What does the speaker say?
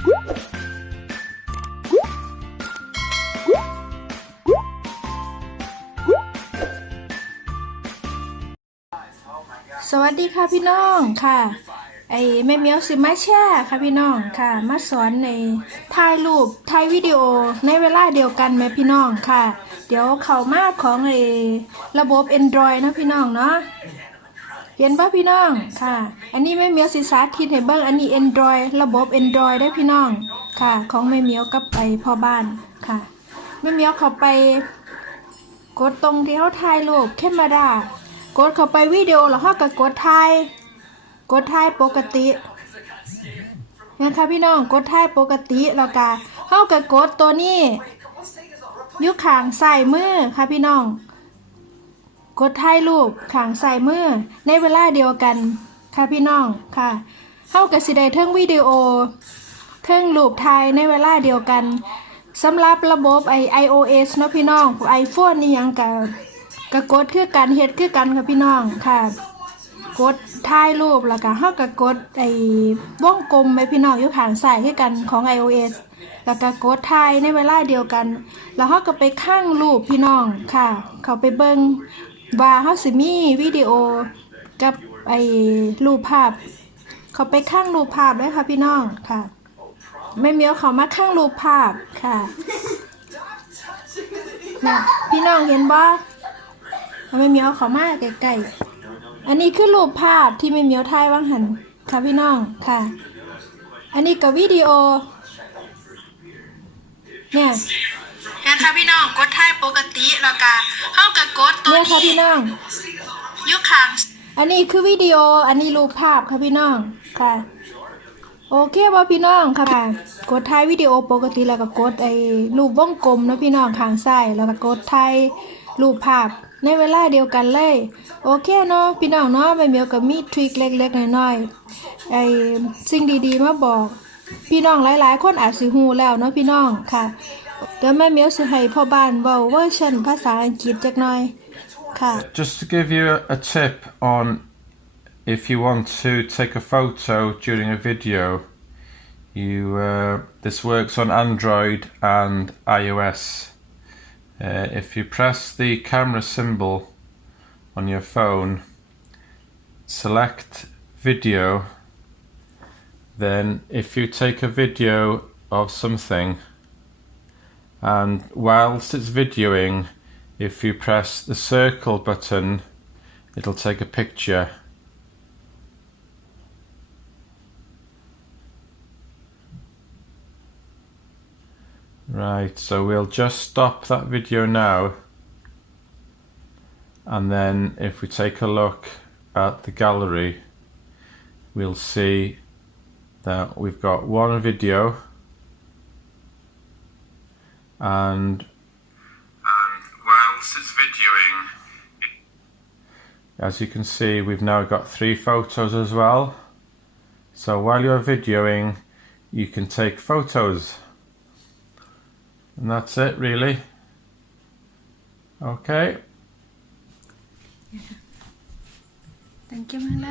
สวัสดีค่ะพี่น้องค่ะ ไอแม่เมียวสิมาแช่ค่ะพี่น้องค่ะ มาสอนในถ่ายรูปถ่ายวิดีโอในเวลาเดียวกันแม่พี่น้องค่ะ เดี๋ยวเข้ามาของไอระบบ Android นะพี่น้องเนาะ เห็นป่ะพี่น้องค่ะ อันนี้แม่เมียวสิสาธิตให้เบิ่งอันนี้ Android ระบบ Android ได้พี่น้องค่ะ ของแม่เมียวกับไปพ่อบ้านค่ะแม่เมียวเขาไป กดตรงที่เขาถ่ายรูปแคมรากดเข้าไปวิดีโอแล้วเขาก็กดถ่ายกดถ่ายปกตินะคะพี่น้องกดถ่ายปกติแล้วก็เขาก็กดตัวนี้ยุคขางใส่มือค่ะพี่น้อง กดถ่ายรูปขางใส่มือในเวลาเดียวกันค่ะพี่น้องค่ะเข้าก็สิได้เทิงวิดีโอ เทิงรูปถ่ายในเวลาเดียวกันสำหรับระบบไอ iOS เนาะพี่น้อง iPhone นี่ยังกับก็กดคือกันเฮ็ดคือกันค่ะพี่น้องค่ะ กดถ่ายรูปแล้วก็เฮาก็กดไอ้วงกลมไปพี่น้องอยู่ข้างซ้ายคือกันของ iOS แล้วก็กดถ่ายในเวลาเดียวกัน แล้วเฮาก็ไปข้างรูปพี่น้องค่ะ เขาไปเบิ่ง ว่าเฮาสิมีวิดีโอกับไอ้รูปภาพ เขาไปข้างรูปภาพเลยค่ะพี่น้องค่ะ ไม่เมียวเขามาข้างรูปภาพค่ะนะพี่น้องเห็นบ่ไม่เมียวเขามาใกล้ๆอันนี้คือรูปภาพที่ไม่เมียวถ่ายว่างหันค่ะพี่น้องค่ะ อันนี้กับวิดีโอ เนี่ย ค่ะพี่น้องกดถ่ายปกติแล้วก็เข้ากับกดตัวนี้เนี่ยค่ะพี่น้อง ยุคขังอันนี้คือวิดีโอ อันนี้รูปภาพค่ะพี่น้อง ค่ะ โอเคป่ะพี่น้องค่ะ กดถ่ายวิดีโอปกติแล้วก็กดไอ้รูปวงกลมนะพี่น้องข้างซ้ายแล้วก็กดถ่ายรูปภาพในเวลาเดียวกันเลย โอเคเนาะพี่น้องเนาะแม่เหมียวกับมีทริคเล็กๆน้อยๆไอ้สิ่งดีๆมาบอก พี่น้องหลายๆ คนอาจสิฮู้แล้วเนาะพี่น้องค่ะ เดี๋ยวแม่เหมียวสิให้พ่อบ้านเว้าเวอร์ชันภาษาอังกฤษจักหน่อยค่ะ Just to give you a, a tip on if you want to take a photo during a video, you uh, this works on Android and iOS. Uh, if you press the camera symbol on your phone, select video, then if you take a video of something and whilst it's videoing, if you press the circle button, it'll take a picture. Right, so we'll just stop that video now. And then if we take a look at the gallery, we'll see that we've got one video and and whilst it's videoing, as you can see, we've now got three photos as well. So while you're videoing, you can take photos. And that's it, really. Okay. Thank you my love